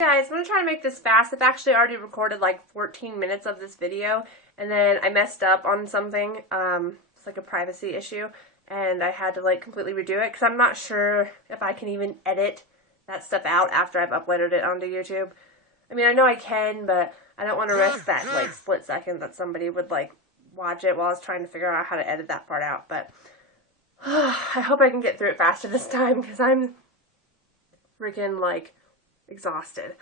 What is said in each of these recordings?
Guys, I'm going to try to make this fast. I've actually already recorded like 14 minutes of this video, and then I messed up on something. It's like a privacy issue, and I had to like completely redo it because I'm not sure if I can even edit that stuff out after I've uploaded it onto YouTube. I mean, I know I can, but I don't want to risk that like split second that somebody would like watch it while I was trying to figure out how to edit that part out. But I hope I can get through it faster this time because I'm freaking like exhausted.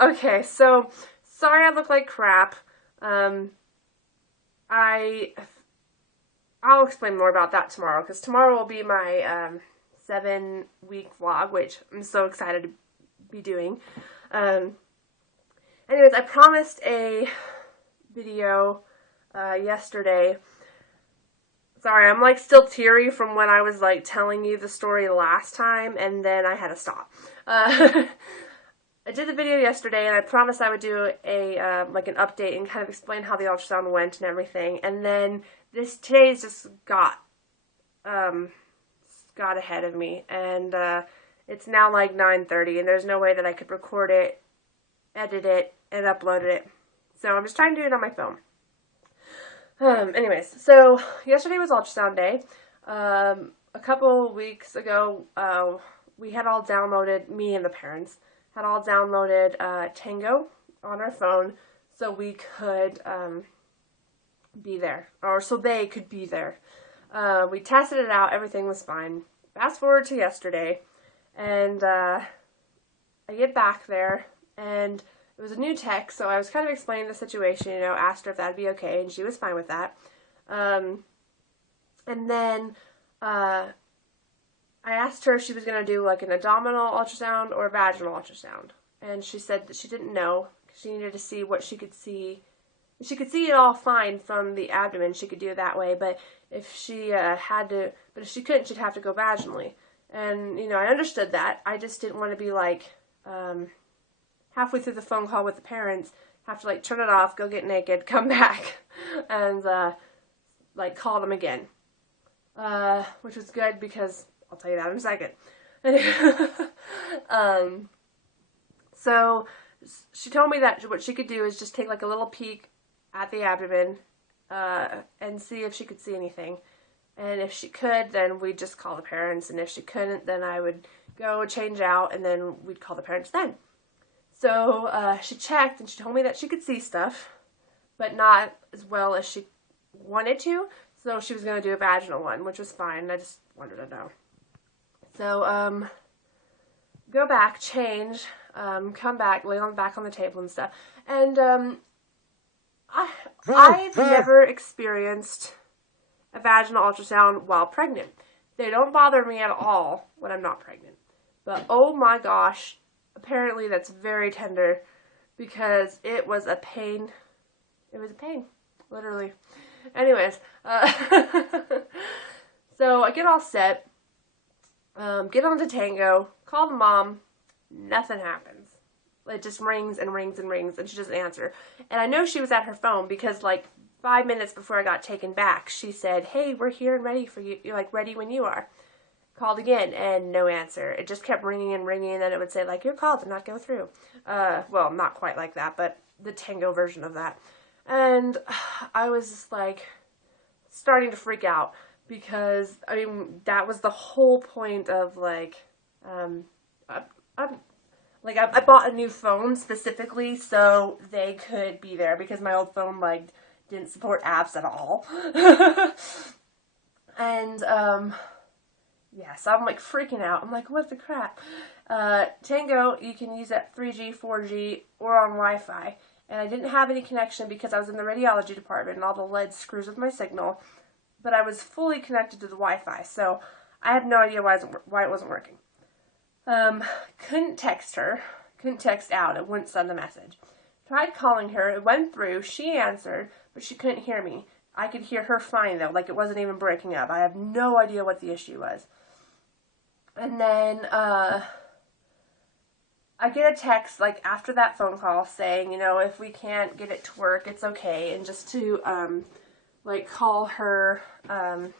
Okay, so sorry I look like crap. I'll explain more about that tomorrow because tomorrow will be my 7-week vlog, which I'm so excited to be doing. Anyways, I promised a video yesterday. Sorry, I'm like still teary from when I was like telling you the story last time, and then I had to stop. I did the video yesterday, and I promised I would do a like an update and kind of explain how the ultrasound went and everything. And then today's just got ahead of me, and it's now like 9:30, and there's no way that I could record it, edit it, and upload it. So I'm just trying to do it on my phone. Anyways, so yesterday was ultrasound day. A couple weeks ago, we had all downloaded, me and the parents, had all downloaded Tango on our phone so we could be there, or so they could be there. We tested it out, everything was fine. Fast forward to yesterday, and I get back there, and it was a new tech, so I was kind of explaining the situation, you know, asked her if that'd be okay, and she was fine with that. And then I asked her if she was going to do like an abdominal ultrasound or a vaginal ultrasound. And she said that she didn't know. She needed to see what she could see. She could see it all fine from the abdomen. She could do it that way. But if she but if she couldn't, she'd have to go vaginally. And, you know, I understood that. I just didn't want to be like, halfway through the phone call with the parents, have to like turn it off, go get naked, come back, and like call them again. Which was good because I'll tell you that in a second. So she told me that what she could do is just take like a little peek at the abdomen and see if she could see anything. And if she could, then we'd just call the parents. And if she couldn't, then I would go change out and then we'd call the parents then. So she checked and she told me that she could see stuff, but not as well as she wanted to. So she was going to do a vaginal one, which was fine. I just wanted to know. So go back, change, come back, lay on back on the table and stuff. And I've never experienced a vaginal ultrasound while pregnant. They don't bother me at all when I'm not pregnant. But oh my gosh, apparently that's very tender because it was a pain. It was a pain, literally. Anyways, so I get all set, get onto Tango, call the mom, nothing happens. It just rings and rings and rings, and she doesn't answer. And I know she was at her phone because like 5 minutes before I got taken back, she said, "Hey, we're here and ready for you. You're like ready when you are." Called again, and no answer. It just kept ringing and ringing, and then it would say like, "Your call did not go through." Well, not quite like that, but the Tango version of that. And I was just like starting to freak out because I mean that was the whole point of like I bought a new phone specifically so they could be there because my old phone like didn't support apps at all. And yeah, so I'm like freaking out. I'm like, what the crap? Tango, you can use at 3G, 4G, or on Wi-Fi. And I didn't have any connection because I was in the radiology department and all the lead screws with my signal. But I was fully connected to the Wi-Fi, so I have no idea why it wasn't working. Couldn't text her. Couldn't text out. It wouldn't send the message. Tried calling her. It went through. She answered, but she couldn't hear me. I could hear her fine, though. Like, it wasn't even breaking up. I have no idea what the issue was. And then, I get a text, like, after that phone call saying, you know, if we can't get it to work, it's okay. And just to, like, call her at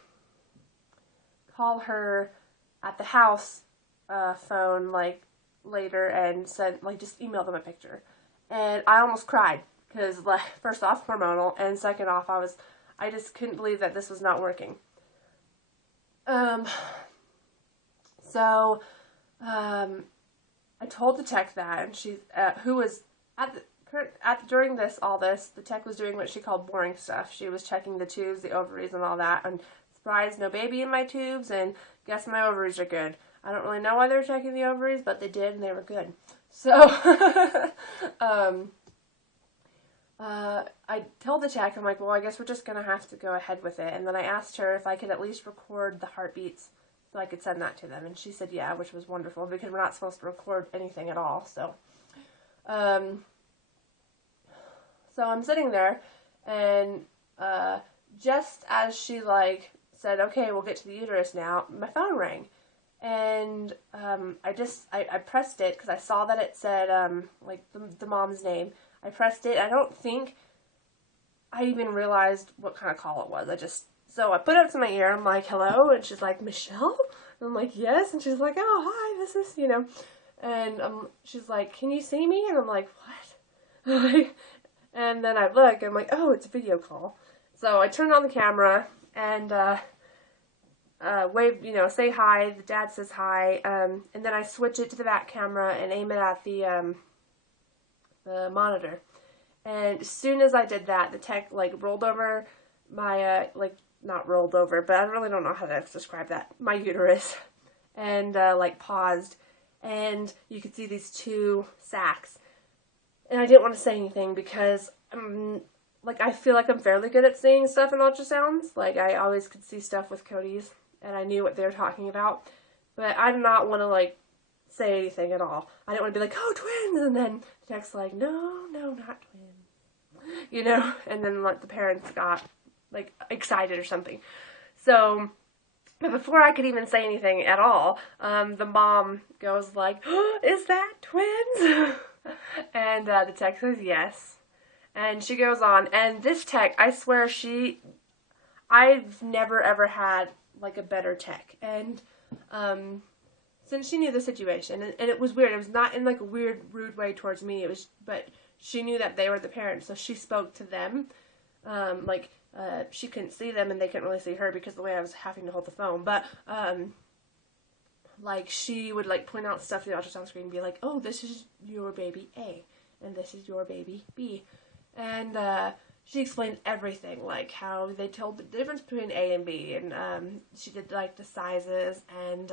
the house phone, like, later and said, like, just emailed them a picture. And I almost cried because, like, first off, hormonal, and second off, I just couldn't believe that this was not working. So, I told the tech that, and she, who was during all this, the tech was doing what she called boring stuff. She was checking the tubes, the ovaries, and all that, and surprise, no baby in my tubes, and guess my ovaries are good. I don't really know why they were checking the ovaries, but they did, and they were good. So, I told the tech, I'm like, well, I guess we're just going to have to go ahead with it. And then I asked her if I could at least record the heartbeats so I could send that to them. And she said yeah, which was wonderful because we're not supposed to record anything at all. So, so I'm sitting there, and just as she, like, said, okay, we'll get to the uterus now, my phone rang. And I pressed it because I saw that it said, like, the mom's name. I pressed it. I don't think I even realized what kind of call it was. So I put it up to my ear. I'm like, hello? And she's like, Michelle? And I'm like, yes. And she's like, oh, hi, this is, And she's like, can you see me? And I'm like, what? And then I look, and I'm like, oh, it's a video call. So I turned on the camera and wave, say hi. The dad says hi. And then I switch it to the back camera and aim it at the monitor. And as soon as I did that, the tech, like, rolled over my, not rolled over, but I really don't know how to describe that, my uterus, and, like, paused, and you could see these two sacs. And I didn't want to say anything because, like, I feel like I'm fairly good at seeing stuff in ultrasounds. Like, I always could see stuff with Cody's, and I knew what they were talking about. But I did not want to, like, say anything at all. I didn't want to be like, oh, twins! And then the tech's like, no, not twins. And then, like, the parents got, like, excited or something. So, but before I could even say anything at all, the mom goes like, oh, is that twins? And the tech says yes. And she goes on, and this tech, I swear I've never ever had, like, a better tech. And, since she knew the situation, and it was weird, it was not in, like, a weird, rude way towards me, but she knew that they were the parents, so she spoke to them, she couldn't see them, and they couldn't really see her because of the way I was having to hold the phone, but, like, she would, like, point out stuff to the ultrasound screen and be like, oh, this is your baby A, and this is your baby B, and, she explained everything, like how they told the difference between A and B, and, she did, like, the sizes, and,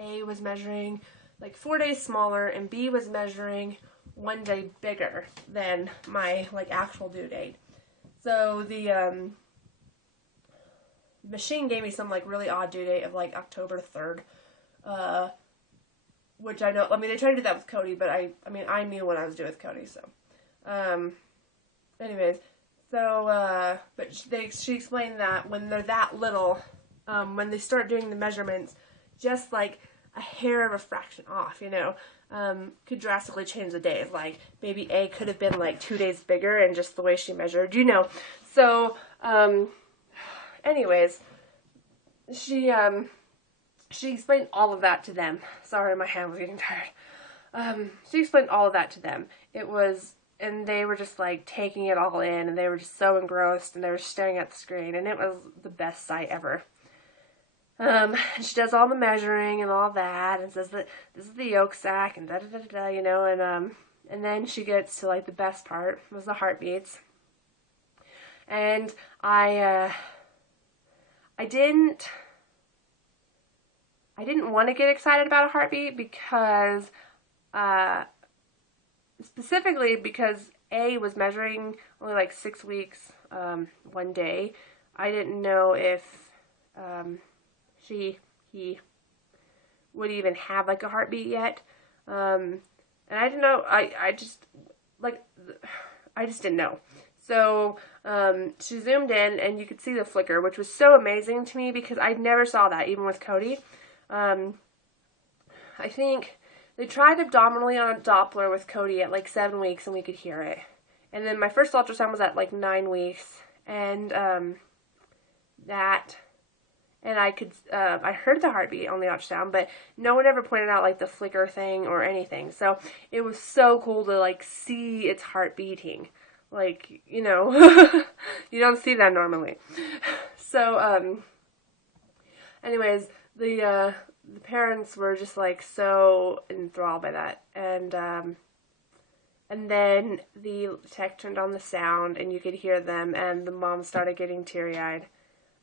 A was measuring, like, 4 days smaller, and B was measuring 1 day bigger than my, like, actual due date. So the machine gave me some, like, really odd due date of, like, October 3rd, which I know, they tried to do that with Cody, but I knew when I was due with Cody, so, anyways, so, but she explained that when they're that little, when they start doing the measurements, just, like, a hair of a fraction off, could drastically change the days. Like, baby A could have been, like, 2 days bigger, and just the way she measured, So, anyways, she explained all of that to them. Sorry, my hand was getting tired. She explained all of that to them. And they were just, like, taking it all in, and they were just so engrossed, and they were staring at the screen, and it was the best sight ever. She does all the measuring and all that, and says that this is the yolk sac, and da-da-da-da-da, and then she gets to, like, the best part, was the heartbeats. And I didn't want to get excited about a heartbeat because, specifically because A was measuring only, like, 6 weeks, 1 day. I didn't know if, he would even have, like, a heartbeat yet, and I didn't know, I just didn't know, so, she zoomed in, and you could see the flicker, which was so amazing to me, because I never saw that, even with Cody. I think they tried abdominally on a Doppler with Cody at, like, 7 weeks, and we could hear it, and then my first ultrasound was at, like, 9 weeks, and, and I heard the heartbeat on the ultrasound, but no one ever pointed out like the flicker thing or anything. So it was so cool to like see its heart beating. Like, you know, you don't see that normally. So, anyways, the parents were just like so enthralled by that, and then the tech turned on the sound, and you could hear them, and the mom started getting teary-eyed,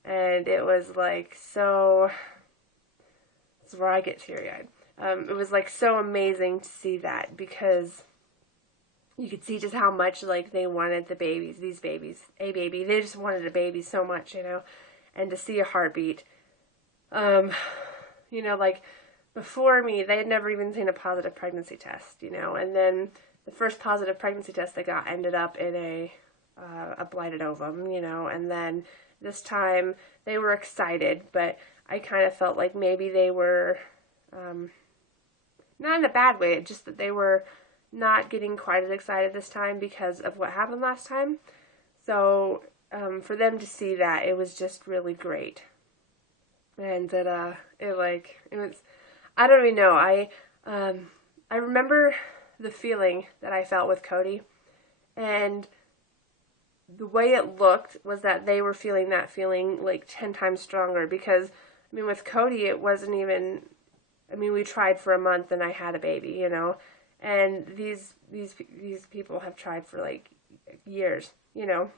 and it was like so. This is where I get teary-eyed. It was like so amazing to see that, because you could see just how much like they wanted the babies, a baby. They just wanted a baby so much, you know, and to see a heartbeat. You know, like before me, they had never even seen a positive pregnancy test, you know, and then the first positive pregnancy test they got ended up in a blighted ovum, you know, and then this time they were excited, but I kind of felt like maybe they were, not in a bad way, just that they were not getting quite as excited this time because of what happened last time. So for them to see that, it was just really great. And that it was, I don't even know. I remember the feeling that I felt with Cody, and the way it looked was that they were feeling that feeling like 10 times stronger, because I mean with Cody it wasn't even, I mean we tried for a month and I had a baby, you know. And these people have tried for like years, you know,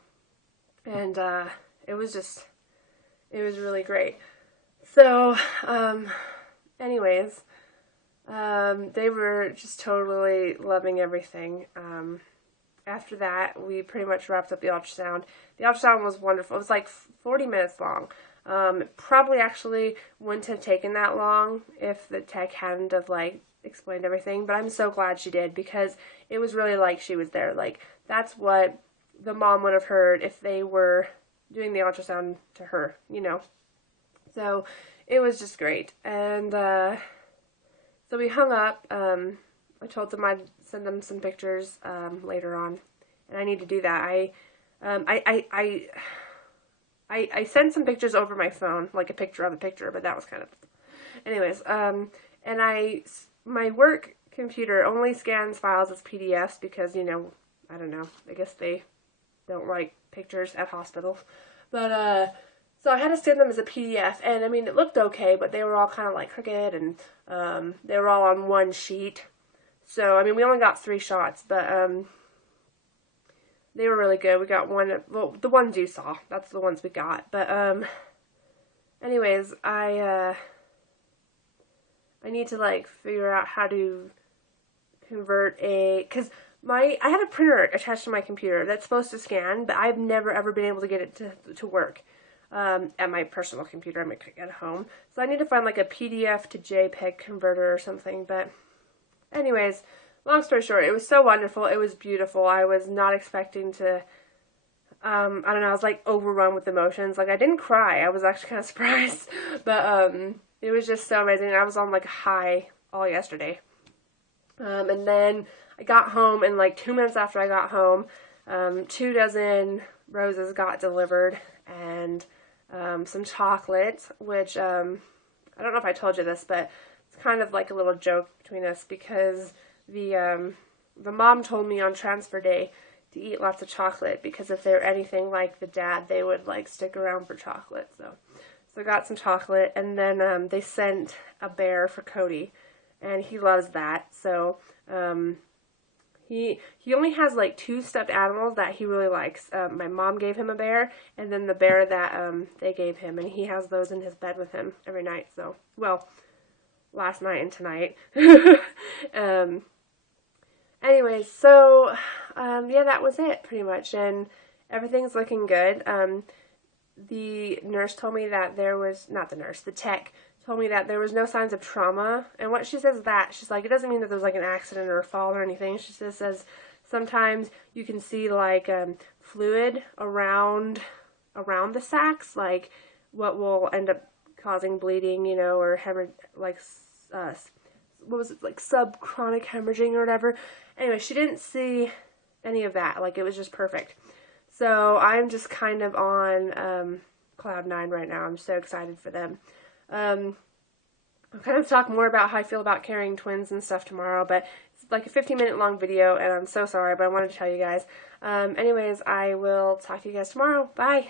and it was really great. So, anyways, they were just totally loving everything. After that, we pretty much wrapped up the ultrasound. The ultrasound was wonderful. It was like 40 minutes long. Probably actually wouldn't have taken that long if the tech hadn't have like explained everything, but I'm so glad she did, because it was really like she was there. Like that's what the mom would have heard if they were doing the ultrasound to her, you know. So it was just great. And so we hung up. I told them I'd send them some pictures later on, and I need to do that. I sent some pictures over my phone, like a picture of a picture, but that was kind of, anyways. And my work computer only scans files as PDFs because, you know, I don't know, I guess they don't like pictures at hospitals. But, so I had to scan them as a PDF, and I mean, it looked okay, but they were all kind of like crooked, and they were all on one sheet. So, I mean, we only got 3 shots, but they were really good. We got one, well, the ones you saw, that's the ones we got. But, anyways, I need to, like, figure out how to convert because I have a printer attached to my computer that's supposed to scan, but I've never, ever been able to get it to work at my personal computer at home. So I need to find, like, a PDF to JPEG converter or something, but anyways, long story short, it was so wonderful. It was beautiful. I was not expecting to, I don't know, I was, like, overrun with emotions. Like, I didn't cry. I was actually kind of surprised, but, it was just so amazing. I was on like a high all yesterday. And then I got home, and like 2 minutes after I got home, 2 dozen roses got delivered, and some chocolate, which I don't know if I told you this, but it's kind of like a little joke between us, because the mom told me on transfer day to eat lots of chocolate, because if they're anything like the dad, they would like stick around for chocolate. So I got some chocolate, and then they sent a bear for Cody, and he loves that. So he only has like 2 stuffed animals that he really likes. My mom gave him a bear, and then the bear that they gave him, and he has those in his bed with him every night. So, well, last night and tonight. Anyways, so yeah, that was it pretty much, and everything's looking good. The nurse told me that there was, not the nurse, the tech told me that there was no signs of trauma. And what she says is that, she's like, it doesn't mean that there was like an accident or a fall or anything. She just says sometimes you can see like fluid around the sacs, like what will end up causing bleeding, you know, or hemorrhage, like, what was it, like subchronic hemorrhaging or whatever. Anyway, she didn't see any of that. Like, it was just perfect. So I'm just kind of on cloud nine right now. I'm so excited for them. I'll kind of talk more about how I feel about carrying twins and stuff tomorrow, but it's like a 15-minute long video, and I'm so sorry, but I wanted to tell you guys. Anyways, I will talk to you guys tomorrow. Bye!